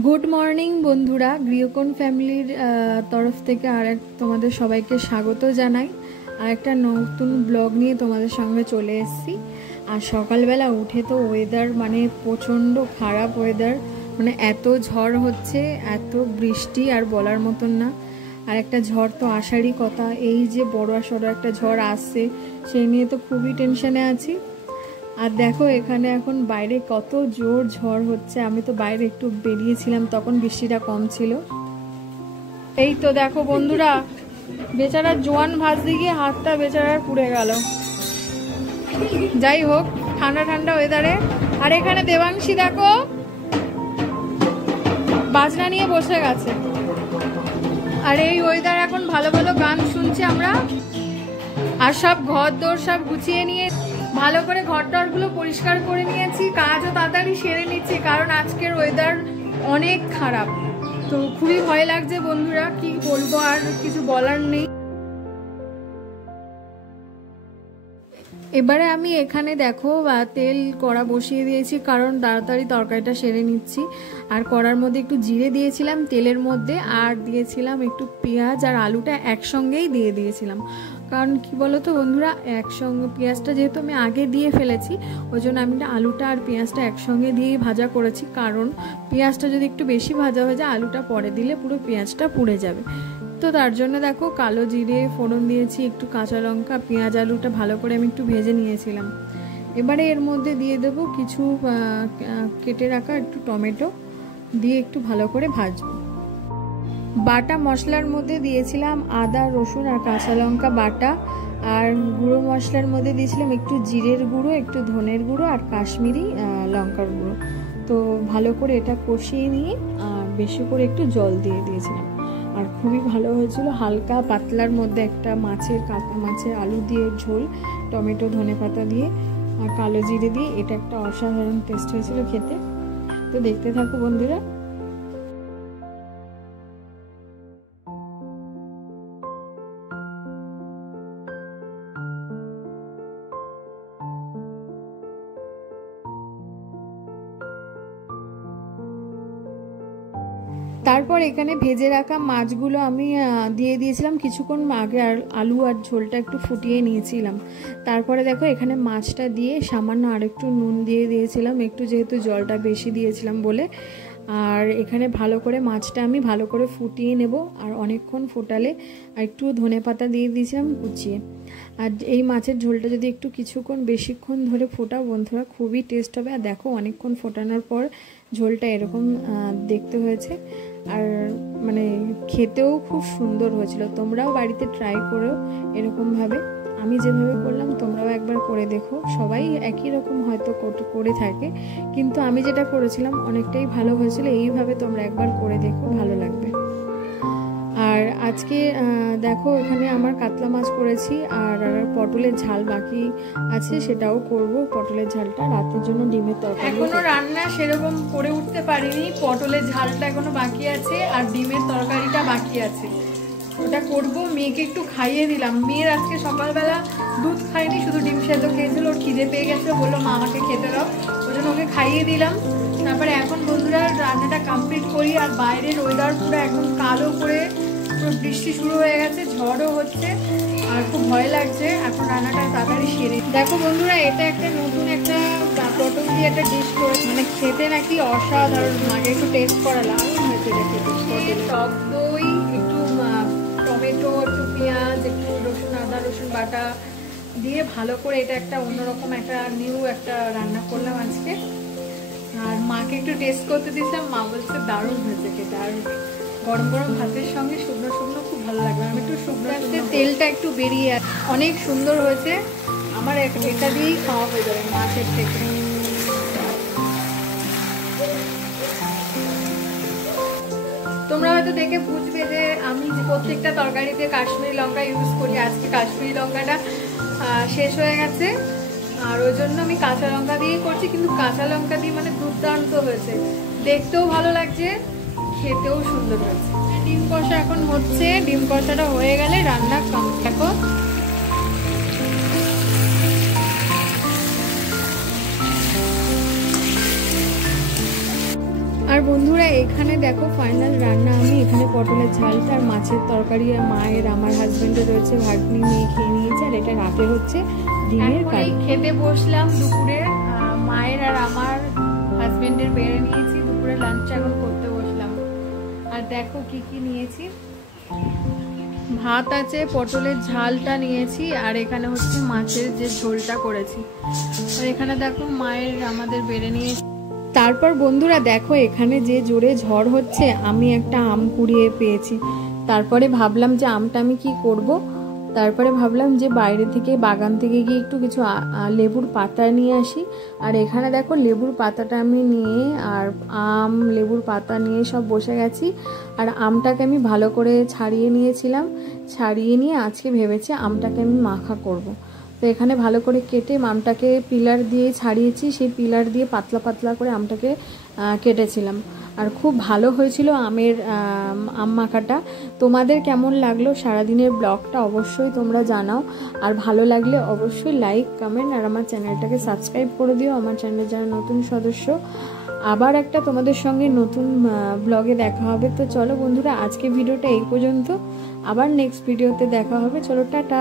Good morning বন্ধুরা, গৃহকোণ ফ্যামিলির তরফ থেকে তোমাদের সবাইকে স্বাগত জানাই। আর একটা নতুন ব্লগ নিয়ে তোমাদের সঙ্গে চলে এসেছি। আর সকালবেলা উঠে তো ওয়েদার মানে প্রচণ্ড খারাপ ওয়েদার, মানে এত ঝড় হচ্ছে, এত বৃষ্টি আর বলার মতন না। আর একটা ঝড় তো আসারই কথা, এই যে বড় সড়ো একটা ঝড় আসছে সেই নিয়ে তো খুবই টেনশনে আছি। আর দেখো এখানে এখন বাইরে কত জোর ঝড় হচ্ছে। আমি তো বাইরে একটু বেরিয়েছিলাম, তখন বৃষ্টিটা কম ছিল। এই তো দেখো বন্ধুরা, বেচারার জোয়ান ভাজতে গিয়ে হাতটা বেচারার পুড়ে গেল। যাই হোক, ঠান্ডা ঠান্ডা ওয়েদারে। আর এখানে দেবাংশী দেখো বাজনা নিয়ে বসে গেছে। আর এই ওয়েদার এখন ভালো ভালো গান শুনছি আমরা। আর সব ঘর দোর সব গুছিয়ে নিয়ে ভালো করে ঘরটরগুলো পরিষ্কার করে নিয়েছি, কাজও তাড়াতাড়ি সেরে নিচ্ছি, কারণ আজকের ওয়েদার অনেক খারাপ। তো খুবই ভয় লাগছে বন্ধুরা, কি বলবো, আর কিছু বলার নেই। এবারে আমি এখানে দেখো তেল কড়া বসিয়ে দিয়েছি, কারণ তাড়াতাড়ি তরকারিটা সেরে নিচ্ছি। আর কড়ার মধ্যে একটু জিরে দিয়েছিলাম তেলের মধ্যে, আর দিয়েছিলাম একটু পেঁয়াজ আর আলুটা একসঙ্গেই দিয়ে দিয়েছিলাম। কারণ কি বলতো বন্ধুরা, একসঙ্গে পেঁয়াজটা যেহেতু আমি আগে দিয়ে ফেলেছি, ওই জন্য আমি আলুটা আর পেঁয়াজটা একসঙ্গে দিয়েই ভাজা করেছি। কারণ পেঁয়াজটা যদি একটু বেশি ভাজা হয়ে যায়, আলুটা পরে দিলে পুরো পেঁয়াজটা পুড়ে যাবে। তো তার জন্য দেখো কালো জিরে ফোড়ন দিয়েছি, একটু কাঁচা লঙ্কা, পেঁয়াজ আলুটা ভালো করে আমি একটু ভেজে নিয়েছিলাম। এবারে এর মধ্যে দিয়ে দেব কিছু কেটে রাখা একটু টমেটো দিয়ে একটু ভালো করে ভাজবো। বাটা মশলার মধ্যে দিয়েছিলাম আদা রসুন আর কাঁচা লঙ্কা বাটা। আর গুঁড়ো মশলার মধ্যে দিয়েছিলাম একটু জিরের গুঁড়ো, একটু ধনের গুঁড়ো আর কাশ্মীরি লঙ্কার গুঁড়ো। তো ভালো করে এটা কষিয়ে নিয়ে বেশি করে একটু জল দিয়ে দিয়েছিলাম। আর খুবই ভালো হয়েছিল, হালকা পাতলার মধ্যে একটা কাঁচা মাছের আলু দিয়ে ঝোল, টমেটো ধনেপাতা দিয়ে আর কালো জিরে দিয়ে, এটা একটা অসাধারণ টেস্ট হয়েছিল খেতে। তো দেখতে থাকো বন্ধুরা। তারপর এখানে ভেজে রাখা মাছগুলো আমি দিয়ে দিয়েছিলাম কিছুক্ষণ আগে, আর আলু আর ঝোলটা একটু ফুটিয়ে নিয়েছিলাম। তারপরে দেখো এখানে মাছটা দিয়ে সামান্য আরেকটু নুন দিয়ে দিয়েছিলাম, একটু যেহেতু জলটা বেশি দিয়েছিলাম বলে। আর এখানে ভালো করে মাছটা আমি ভালো করে ফুটিয়ে নেব। আর অনেকক্ষণ ফোটালে একটু ধনেপাতা দিয়ে দিয়েছিলাম কুচিয়ে। আর এই মাছের ঝোলটা যদি একটু কিছুক্ষণ বেশিক্ষণ ধরে ফোটাও বন্ধুরা, খুবই টেস্ট হবে। আর দেখো অনেকক্ষণ ফোটানোর পর ঝোলটা এরকম দেখতে হয়েছে, আর মানে খেতেও খুব সুন্দর হয়েছিল। তোমরাও বাড়িতে ট্রাই করো এরকমভাবে, আমি যেভাবে করলাম তোমরাও একবার করে দেখো। সবাই একই রকম হয়তো করে থাকে, কিন্তু আমি যেটা করেছিলাম অনেকটাই ভালো হয়েছিল। এইভাবে তোমরা একবার করে দেখো, ভালো লাগবে। আর আজকে দেখো এখানে আমার কাতলা মাছ করেছি, আর পটলের ঝাল বাকি আছে, সেটাও করব। পটলের ঝালটা রাতের জন্য ডিমের তরকারি। এখনো রান্না সেরকম করে উঠতে পারিনি, পটলের ঝালটা এখনো বাকি আছে আর ডিমের তরকারিটা বাকি আছে, ওটা করব। মেয়েকে একটু খাইয়ে দিলাম। মেয়ের আজকে সকালবেলা দুধ খায়নি, শুধু ডিম সেদ্ধ খেয়েছিল। ওর খিদে পেয়ে গেছে, বললো মা আমাকে খেতে দাও, ওই জন্য ওকে খাইয়ে দিলাম। তারপরে এখন বন্ধুরা রান্নাটা কমপ্লিট করি। আর বাইরের ওয়েদার পুরো একদম কালো করে, পুরো বৃষ্টি শুরু হয়ে গেছে, ঝড়ও হচ্ছে, আর খুব ভয় লাগছে। এখন রান্নাটা তাড়াতাড়ি সেরে দেখো বন্ধুরা, এটা একটা নতুন একটা পটল দিয়ে একটা ডিশ করে, মানে খেতে নাকি অসাধারণ। আগে একটু টেস্ট করালাম, হয়েছে দেখে। টক দই, একটু টমেটো, একটু পেঁয়াজ, একটু রসুন আদা রসুন বাটা দিয়ে ভালো করে এটা একটা অন্যরকম একটা নিউ একটা রান্না করলাম আজকে। আর মাকে একটু টেস্ট করতে দিয়েছিলাম, মা বলছে দারুণ হয়েছে খেতে। আর গরম গরম ভাতের সঙ্গে শুকনো শুকনো খুব ভালো লাগবে। আমি একটু শুকনো তেলটা একটু বেরিয়ে অনেক সুন্দর হয়েছে। আমার এটা দিয়েই খাওয়া হয়ে যাবে মাছের থেকে। তোমরা হয়তো দেখে বুঝবে যে আমি প্রত্যেকটা তরকারিতে কাশ্মীরি লঙ্কা ইউজ করি। আজকে কাশ্মীরি লঙ্কাটা শেষ হয়ে গেছে, আর ওই জন্য আমি কাঁচা লঙ্কা দিয়েই করছি। কিন্তু কাঁচা লঙ্কা দিয়ে মানে দুর্দান্ত হয়েছে, দেখতেও ভালো লাগছে, খেতেও সুন্দর হয়েছে। ডিম কষা এখন হচ্ছে, ডিম কষাটা হয়ে গেলে রান্না কমপ্লিট। দেখো আর বন্ধুরা এখানে দেখো ফাইনাল রান্না আমি এখানে পটলের ঝালটা আর মাছের তরকারি আর মায়ের আমার হাজবেন্ডের রয়েছে, ভাগ্নি মেয়ে খেয়ে নিয়েছে। আর এটা রাতে হচ্ছে ডিমের কারি। খেতে বসলাম দুপুরে, মায়ের আর আমার হাজবেন্ডের বেড়ে নিয়েছি, দুপুরে লাঞ্চ এখন করতে বসলাম। আর দেখো কি কি নিয়েছি, ভাত আছে, পটলের ঝালটা নিয়েছি, আর এখানে হচ্ছে মাছের যে ঝোলটা করেছি। আর এখানে দেখো মায়ের আমাদের বেড়ে নিয়েছি। তারপর বন্ধুরা দেখো এখানে যে জোরে ঝড় হচ্ছে, আমি একটা আম কুড়িয়ে পেয়েছি। তারপরে ভাবলাম যে আমটা আমি কি করব, তারপরে ভাবলাম যে বাইরে থেকে বাগান থেকে গিয়ে একটু কিছু লেবুর পাতা নিয়ে আসি। আর এখানে দেখো লেবুর পাতাটা আমি নিয়ে আর আম লেবুর পাতা নিয়ে সব বসে গেছি। আর আমটাকে আমি ভালো করে ছাড়িয়ে নিয়েছিলাম, ছাড়িয়ে নিয়ে আজকে ভেবেছি আমটাকে আমি মাখা করব। তো এখানে ভালো করে কেটে আমটাকে পিলার দিয়ে ছাড়িয়েছি, সেই পিলার দিয়ে পাতলা পাতলা করে আমটাকে কেটেছিলাম। আর খুব ভালো হয়েছিল আমের আম মাখাটা। তোমাদের কেমন লাগলো সারাদিনের ব্লগটা অবশ্যই তোমরা জানাও। আর ভালো লাগলে অবশ্যই লাইক কমেন্ট আর আমার চ্যানেলটাকে সাবস্ক্রাইব করে দিও, আমার চ্যানেলে যারা নতুন সদস্য। আবার একটা তোমাদের সঙ্গে নতুন ব্লগে দেখা হবে। তো চলো বন্ধুরা আজকে ভিডিওটা এই পর্যন্ত, আবার নেক্সট ভিডিওতে দেখা হবে। চলো টাটা।